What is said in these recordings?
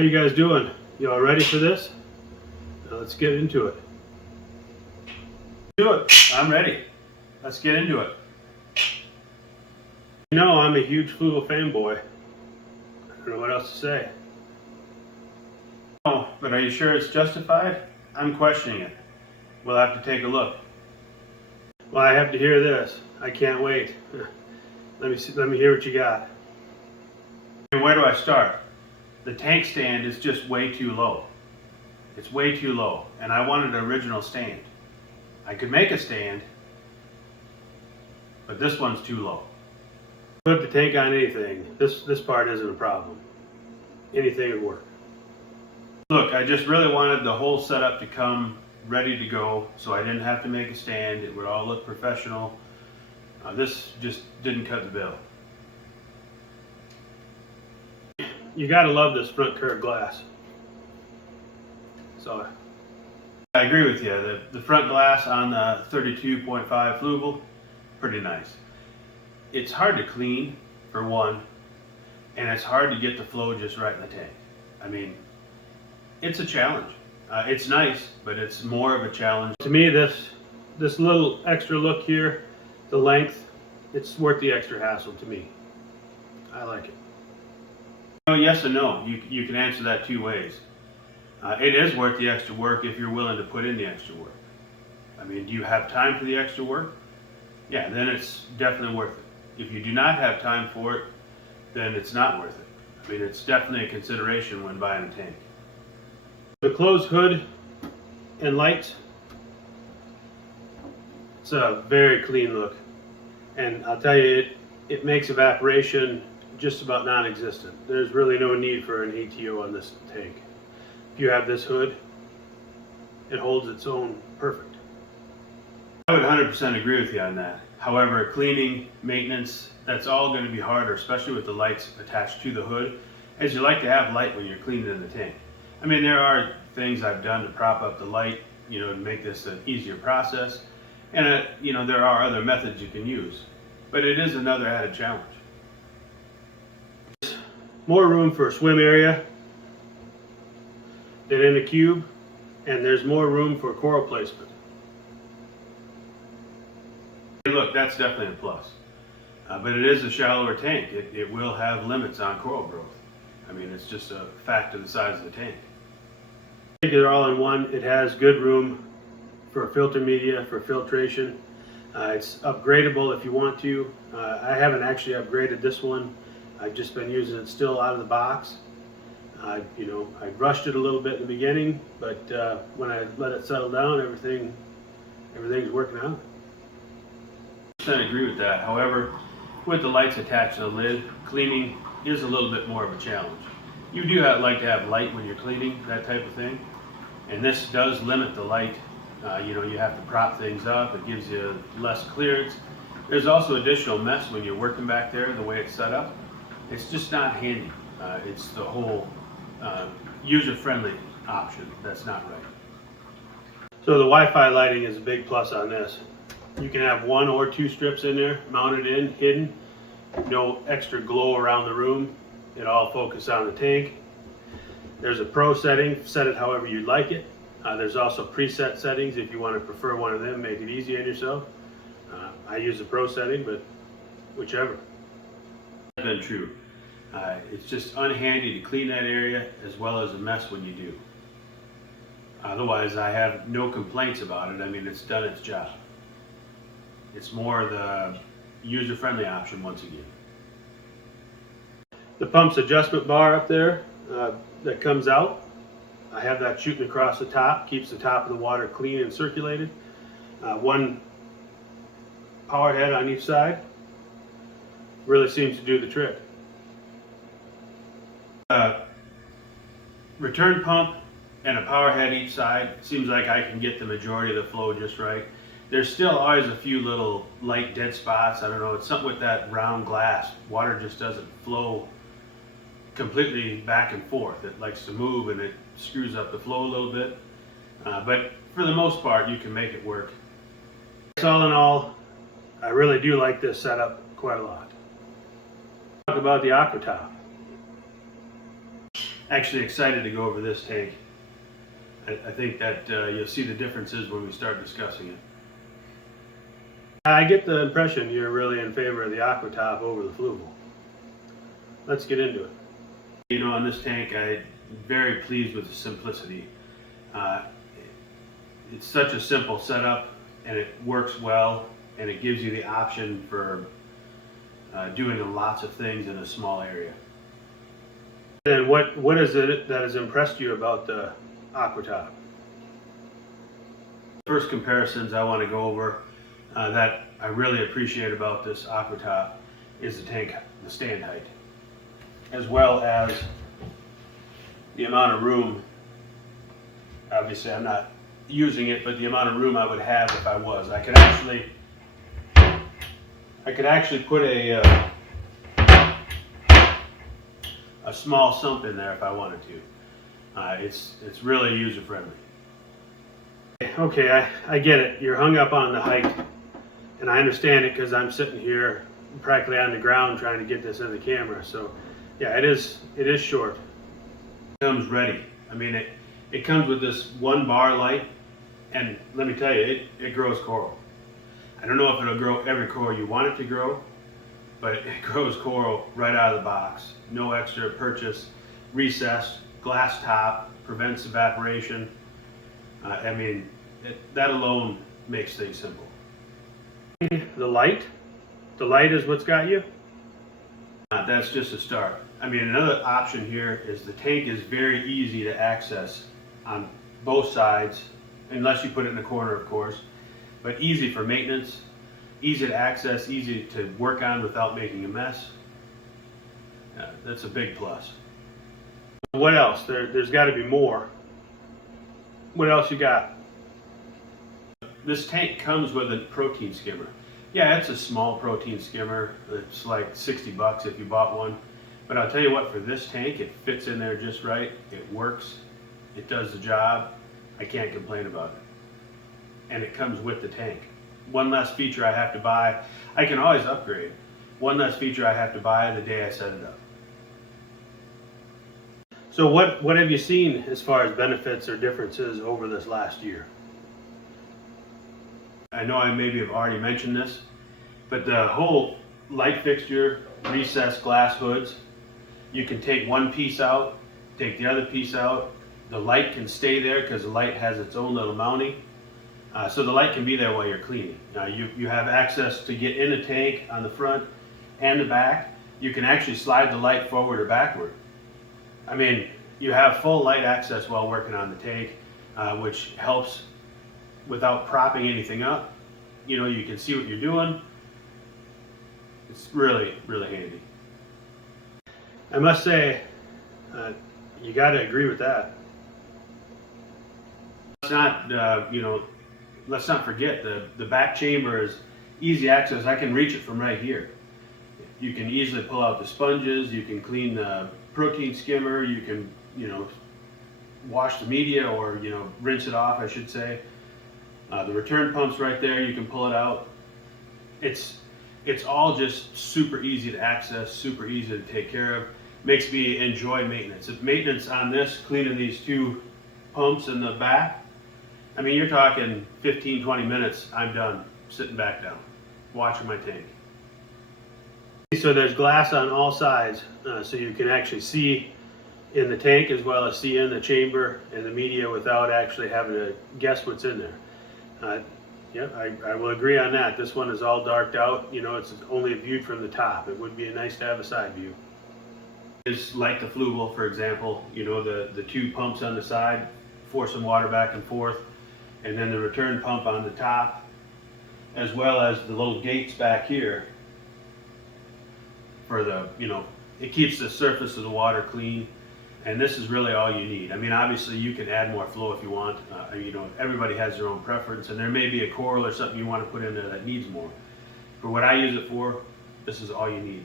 How you guys doing? You all ready for this? Now let's get into it. Do it. I'm ready. Let's get into it. You know, I'm a huge Fluval fanboy. I don't know what else to say. Oh, but are you sure it's justified? I'm questioning it. We'll have to take a look. Well, I have to hear this. I can't wait. Let me hear what you got. And where do I start? The tank stand is just way too low. It's way too low, and I wanted an original stand. I could make a stand, but this one's too low. Put the tank on anything. This part isn't a problem. Anything would work. Look, I just really wanted the whole setup to come ready to go, so I didn't have to make a stand. It would all look professional. This just didn't cut the bill. You gotta love this front curved glass. So I agree with you. The front glass on the 32.5 Fluval, pretty nice. It's hard to clean, for one, and it's hard to get the flow just right in the tank. I mean, it's a challenge. It's nice, but it's more of a challenge. to me, this little extra look here, the length, it's worth the extra hassle to me. I like it. Yes and no. You can answer that two ways. It is worth the extra work if you're willing to put in the extra work. I mean, do you have time for the extra work? Yeah, then it's definitely worth it. If you do not have time for it, then it's not worth it. I mean, it's definitely a consideration when buying a tank. The closed hood and lights, it's a very clean look. And I'll tell you, it makes evaporation just about non-existent. There's really no need for an ATO on this tank. If you have this hood, it holds its own perfect. I would 100% agree with you on that. However, cleaning, maintenance, that's all going to be harder, especially with the lights attached to the hood, as you like to have light when you're cleaning in the tank. I mean, there are things I've done to prop up the light, to make this an easier process. And, there are other methods you can use. But it is another added challenge. More room for a swim area than in a cube, and there's more room for coral placement. Look, that's definitely a plus. But it is a shallower tank. It will have limits on coral growth. I mean, it's just a fact of the size of the tank. I think they're all in one. It has good room for filter media, for filtration. It's upgradable if you want to. I haven't actually upgraded this one. I've just been using it still out of the box. I rushed it a little bit in the beginning, but when I let it settle down, everything's working out. I agree with that. However, with the lights attached to the lid, cleaning is a little bit more of a challenge. You do like to have light when you're cleaning, that type of thing. And this does limit the light. You have to prop things up. It gives you less clearance. There's also additional mess when you're working back there, the way it's set up. It's just not handy. It's the whole user-friendly option that's not right. So the Wi-Fi lighting is a big plus on this. You can have one or two strips in there, mounted in, hidden. No extra glow around the room. It all focuses on the tank. There's a pro setting, set it however you'd like it. There's also preset settings if you want to prefer one of them, make it easy on yourself. I use the pro setting, but whichever. That's been true. It's just unhandy to clean that area as well as a mess when you do. Otherwise, I have no complaints about it. I mean, it's done its job. It's more the user-friendly option once again. The pump's adjustment bar up there that comes out, I have that shooting across the top, keeps the top of the water clean and circulated. One power head on each side really seems to do the trick. Return pump and a power head each side. Seems like I can get the majority of the flow just right. There's still always a few little light dead spots. I don't know, it's something with that round glass. Water just doesn't flow completely back and forth. It likes to move and it screws up the flow a little bit. But for the most part, you can make it work. All in all, I really do like this setup quite a lot. Talk about the Aquatop. actually excited to go over this tank. I think that you'll see the differences when we start discussing it. I get the impression you're really in favor of the Aquatop over the Fluval. Let's get into it. You know, on this tank, I'm very pleased with the simplicity. It's such a simple setup, and it works well, and it gives you the option for doing lots of things in a small area. And what is it that has impressed you about the Aquatop? First comparisons I want to go over that I really appreciate about this Aquatop is the stand height, as well as the amount of room. Obviously I'm not using it, but the amount of room I would have if I was. I could actually put a small sump in there if I wanted to. It's really user friendly. Okay, I get it. You're hung up on the height, and I understand it because I'm sitting here practically on the ground trying to get this in the camera. So, yeah, it is short. It comes ready. I mean, it comes with this 1 bar light, and let me tell you, it grows coral. I don't know if it'll grow every coral you want it to grow, but it grows coral right out of the box. No extra purchase, recessed, glass top, prevents evaporation. I mean, that alone makes things simple. The light is what's got you? That's just a start. I mean, another option here is the tank is very easy to access on both sides, unless you put it in the corner, of course, but easy for maintenance, easy to access, easy to work on without making a mess. That's a big plus. What else? There's got to be more. What else you got? This tank comes with a protein skimmer. Yeah, it's a small protein skimmer. It's like $60 if you bought one. But I'll tell you what, for this tank, it fits in there just right. It works. It does the job. I can't complain about it. And it comes with the tank. One less feature I have to buy. I can always upgrade. One less feature I have to buy the day I set it up. So what have you seen as far as benefits or differences over this last year? I know I maybe have already mentioned this, but the whole light fixture, recessed glass hoods, you can take one piece out, take the other piece out. The light can stay there because the light has its own little mounting. So the light can be there while you're cleaning. You have access to get in the tank on the front and the back. You can actually slide the light forward or backward. I mean, you have full light access while working on the tank, which helps without propping anything up. You know, you can see what you're doing. It's really, really handy. I must say, you got to agree with that. Let's not, let's not forget the back chamber is easy access. I can reach it from right here. You can easily pull out the sponges. You can clean the protein skimmer. You can, wash the media or, rinse it off, I should say. The return pump's right there. You can pull it out. It's all just super easy to access, super easy to take care of. Makes me enjoy maintenance. If maintenance on this, cleaning these 2 pumps in the back, I mean, you're talking 15, 20 minutes, I'm done, sitting back down, watching my tank. So there's glass on all sides, so you can actually see in the tank as well as see in the chamber and the media without actually having to guess what's in there. Yeah, I will agree on that. This one is all darked out. It's only viewed from the top. It would be nice to have a side view. It's like the Fluval, for example. The 2 pumps on the side, force some water back and forth, and then the return pump on the top, as well as the little gates back here for the, it keeps the surface of the water clean. And this is really all you need. I mean, obviously you can add more flow if you want. Everybody has their own preference, and there may be a coral or something you want to put in there that needs more. For what I use it for, this is all you need.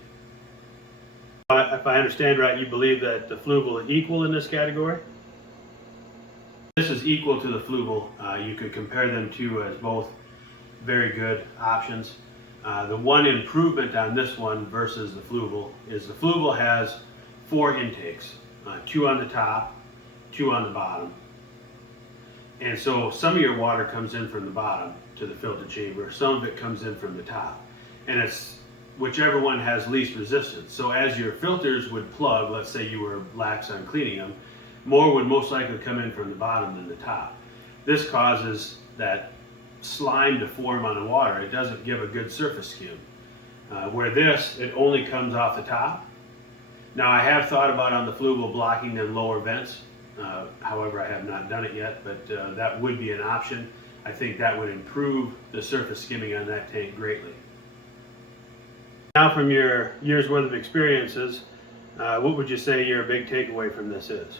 If I understand right, you believe that the Fluval is equal in this category? This is equal to the Fluval. You could compare them to as both very good options. The one improvement on this one versus the Fluval is the Fluval has 4 intakes. 2 on the top, 2 on the bottom. And so some of your water comes in from the bottom to the filter chamber, some of it comes in from the top. And it's whichever one has least resistance. So as your filters would plug, let's say you were lax on cleaning them, more would most likely come in from the bottom than the top. This causes that slime to form on the water. It doesn't give a good surface skim. Where this, it only comes off the top. Now I have thought about on the Fluval blocking them lower vents. However, I have not done it yet, but that would be an option. I think that would improve the surface skimming on that tank greatly. Now from your year's worth of experiences, what would you say your big takeaway from this is?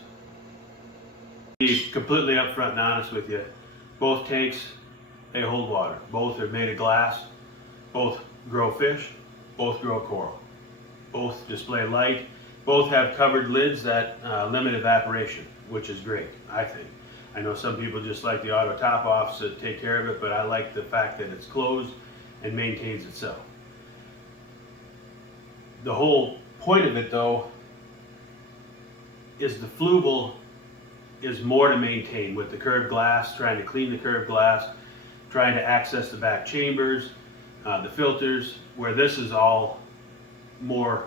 Be completely upfront and honest with you. Both tanks, they hold water. Both are made of glass. Both grow fish. Both grow coral. Both display light. Both have covered lids that limit evaporation, which is great, I think. I know some people just like the auto top offs to take care of it, but I like the fact that it's closed and maintains itself. The whole point of it, though, is the Fluval is more to maintain with the curved glass, trying to clean the curved glass, trying to access the back chambers, the filters, where this is all more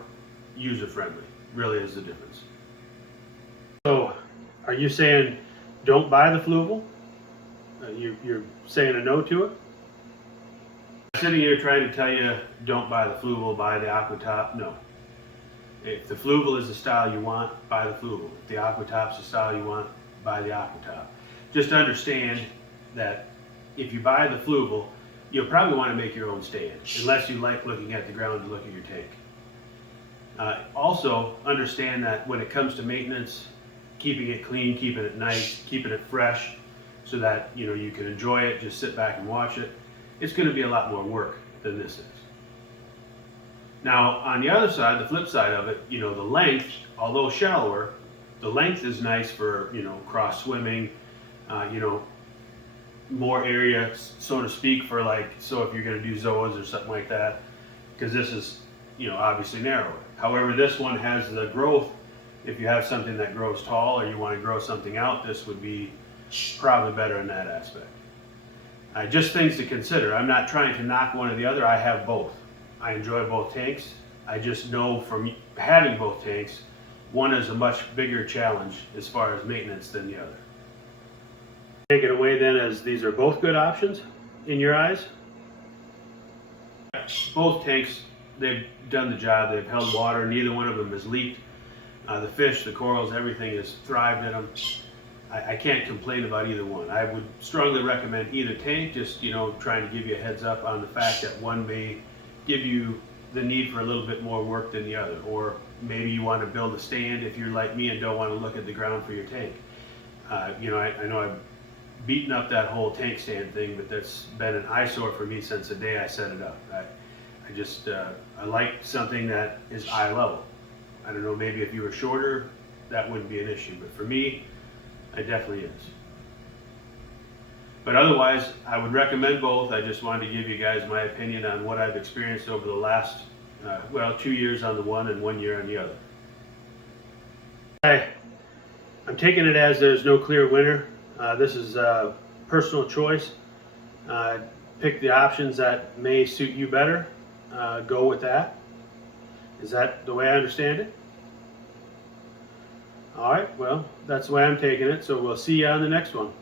user-friendly, really is the difference. So, are you saying don't buy the Fluval? You're saying a no to it? I'm sitting here trying to tell you don't buy the Fluval, buy the Aquatop. No. If the Fluval is the style you want, buy the Fluval. If the Aquatop's the style you want, buy the Aquatop. Just understand that if you buy the Fluval, you'll probably want to make your own stand, unless you like looking at the ground to look at your tank. Also, understand that when it comes to maintenance, keeping it clean, keeping it nice, keeping it fresh, so that you can enjoy it, just sit back and watch it, it's going to be a lot more work than this is. Now, on the other side, the flip side of it, the length, although shallower, the length is nice for, cross swimming, more area, so to speak, for so if you're going to do zoas or something like that, because this is, obviously narrower. However, this one has the growth. If you have something that grows tall or you want to grow something out, this would be probably better in that aspect. Just things to consider. I'm not trying to knock one or the other. I have both. I enjoy both tanks. I just know from having both tanks, one is a much bigger challenge as far as maintenance than the other. Take it away then as these are both good options in your eyes? Both tanks, they've done the job. They've held water. Neither one of them has leaked. The fish, the corals, everything has thrived in them. I can't complain about either one. I would strongly recommend either tank, just trying to give you a heads up on the fact that one may give you the need for a little bit more work than the other, or maybe you want to build a stand if you're like me and don't want to look at the ground for your tank. I know I've beaten up that whole tank stand thing, but that's been an eyesore for me since the day I set it up. I like something that is eye level. I don't know, maybe if you were shorter, that wouldn't be an issue, but for me, it definitely is. But otherwise, I would recommend both. I just wanted to give you guys my opinion on what I've experienced over the last, 2 years on the one and 1 year on the other. I'm taking it as there's no clear winner. This is a personal choice. Pick the options that may suit you better. Go with that. Is that the way I understand it? All right, well, that's the way I'm taking it, so we'll see you on the next one.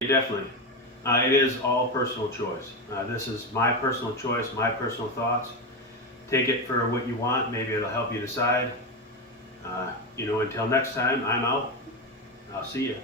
Definitely. It is all personal choice. This is my personal choice, my personal thoughts. Take it for what you want. Maybe it'll help you decide. Until next time, I'm out. I'll see you.